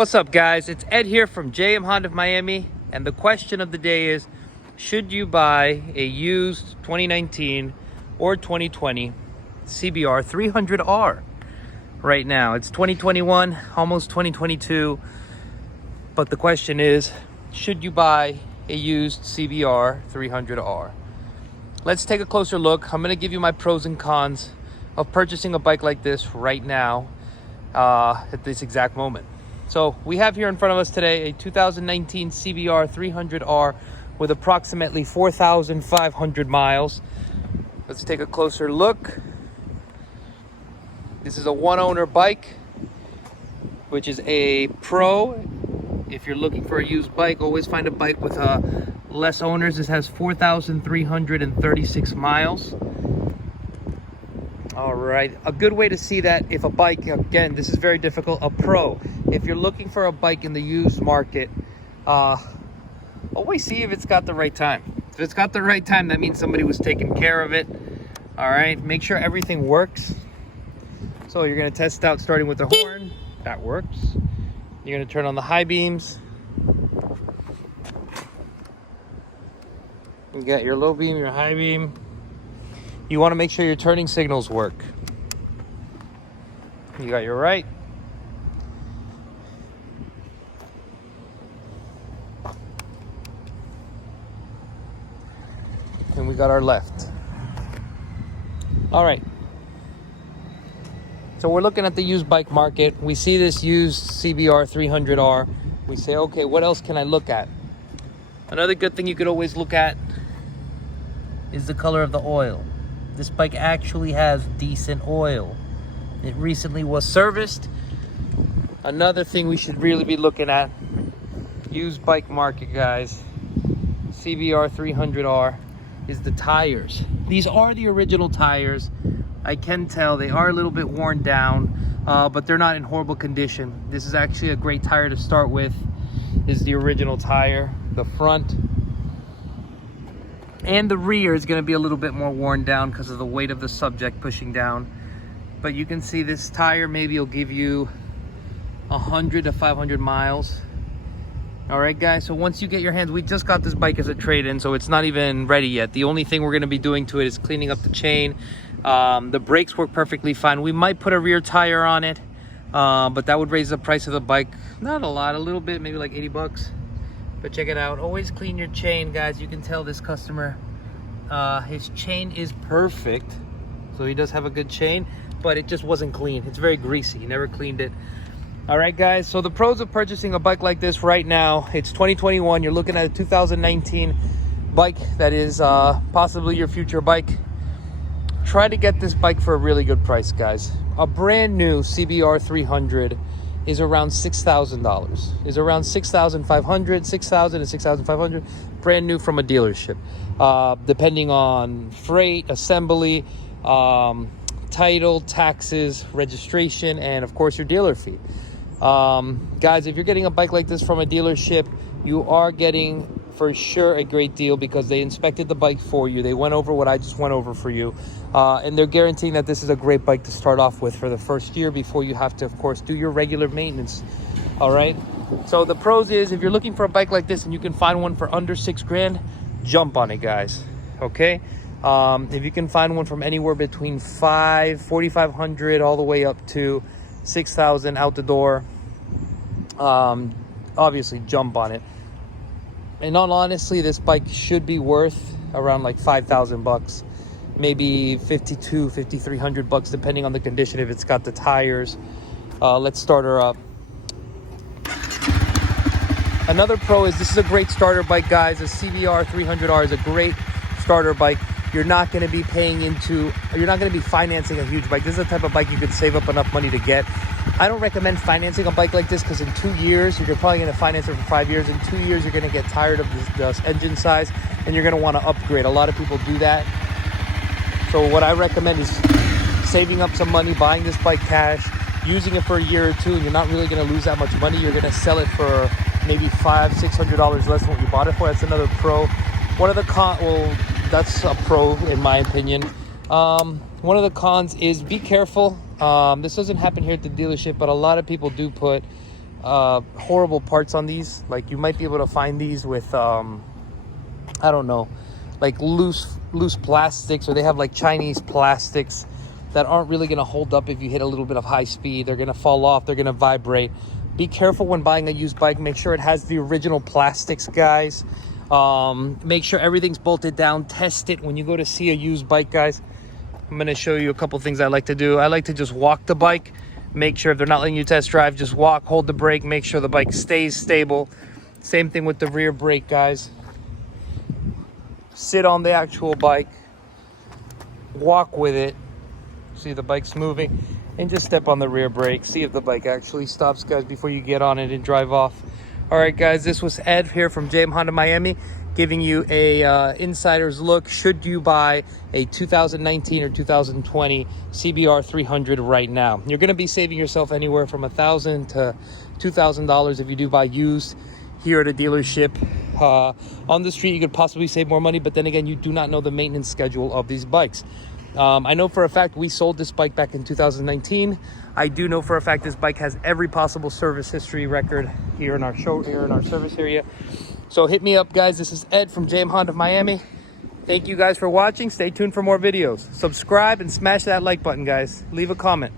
What's up, guys? It's Ed here from JM Honda of Miami, and the question of the day is, should you buy a used 2019 or 2020 CBR300R right now? It's 2021, almost 2022, but the question is, should you buy a used CBR300R? Let's take a closer look. I'm going to give you my pros and cons of purchasing a bike like this right now at this exact moment. So we have here in front of us today a 2019 CBR300R with approximately 4,500 miles. Let's take a closer look. This is a one-owner bike, which is a pro. If you're looking for a used bike, always find a bike with less owners. This has 4,336 miles. All right, a good way to see that if a bike, again, this is very difficult, a pro. If you're looking for a bike in the used market, always see if it's got the right time. If it's got the right time, that means somebody was taking care of it. All right, make sure everything works. So you're gonna test out starting with the horn. That works. You're gonna turn on the high beams. You got your low beam, your high beam. You want to make sure your turning signals work. You got your right. And we got our left. All right. So we're looking at the used bike market. We see this used CBR300R. We say, okay, what else can I look at? Another good thing you could always look at is the color of the oil. This bike actually has decent oil. It recently was serviced. Another thing we should really be looking at, used bike market, guys, CBR300R, is the tires. These are the original tires. I can tell they are a little bit worn down, but they're not in horrible condition. This is actually a great tire to start with. This is the original tire. The front and the rear is going to be a little bit more worn down because of the weight of the subject pushing down. But you can see this tire maybe will give you 100 to 500 miles. All right, guys, so once you get your hands, we just got this bike as a trade-in, so it's not even ready yet. The only thing we're going to be doing to it is cleaning up the chain. The brakes work perfectly fine. We might put a rear tire on it, but that would raise the price of the bike. Not a lot, a little bit, maybe like 80 bucks. But check it out. Always clean your chain, guys. You can tell this customer, his chain is perfect. So he does have a good chain, but it just wasn't clean. It's very greasy. He never cleaned it. All right, guys. So the pros of purchasing a bike like this right now, it's 2021. You're looking at a 2019 bike that is possibly your future bike. Try to get this bike for a really good price, guys. A brand new CBR300 is around $6,000. Is around $6,500, $6,000 to $6,500, brand new from a dealership. Depending on freight, assembly, title, taxes, registration, and of course your dealer fee. Guys, if you're getting a bike like this from a dealership, you are getting for sure a great deal because they inspected the bike for you. They went over what I just went over for you. And they're guaranteeing that this is a great bike to start off with for the first year before you have to, of course, do your regular maintenance. All right. So the pros is if you're looking for a bike like this and you can find one for under $6,000, jump on it, guys. Okay. If you can find one from anywhere between $4,500 all the way up to $6,000 out the door, obviously jump on it. And honestly, this bike should be worth around like 5,000 bucks, maybe 5,300 bucks, depending on the condition. If it's got the tires, let's start her up. Another pro is this is a great starter bike, guys. The CBR300R is a great starter bike. You're not going to be you're not going to be financing a huge bike. This is the type of bike you could save up enough money to get. I don't recommend financing a bike like this because in 2 years, you're probably going to finance it for 5 years. In 2 years, you're going to get tired of this engine size and you're going to want to upgrade. A lot of people do that. So what I recommend is saving up some money, buying this bike cash, using it for a year or two, and you're not really going to lose that much money. You're going to sell it for maybe $500-600 less than what you bought it for. That's another pro. One of the that's a pro in my opinion. One of the cons is be careful. This doesn't happen here at the dealership, but a lot of people do put horrible parts on these. Like you might be able to find these with I don't know, like loose plastics, or they have like Chinese plastics that aren't really going to hold up if you hit a little bit of high speed. They're going to fall off, they're going to vibrate. Be careful when buying a used bike. Make sure it has the original plastics, guys. Make sure everything's bolted down. Test it when you go to see a used bike, guys. I'm going to show you a couple things I like to do. I like to just walk the bike. Make sure if they're not letting you test drive, just walk, hold the brake, make sure the bike stays stable. Same thing with the rear brake, guys. Sit on the actual bike, walk with it, see the bike's moving, and just step on the rear brake. See if the bike actually stops, guys, before you get on it and drive off. All right, guys, this was Ed here from JM Honda Miami, giving you a insider's look should you buy a 2019 or 2020 CBR300 right now. You're going to be saving yourself anywhere from $1,000 to $2,000 if you do buy used here at a dealership. On the street, you could possibly save more money, but then again, you do not know the maintenance schedule of these bikes. I know for a fact we sold this bike back in 2019. I do know for a fact this bike has every possible service history record here in our service area. So hit me up, guys. This is Ed from JM Honda Miami. Thank you guys for watching. Stay tuned for more videos. Subscribe and smash that like button, guys. Leave a comment.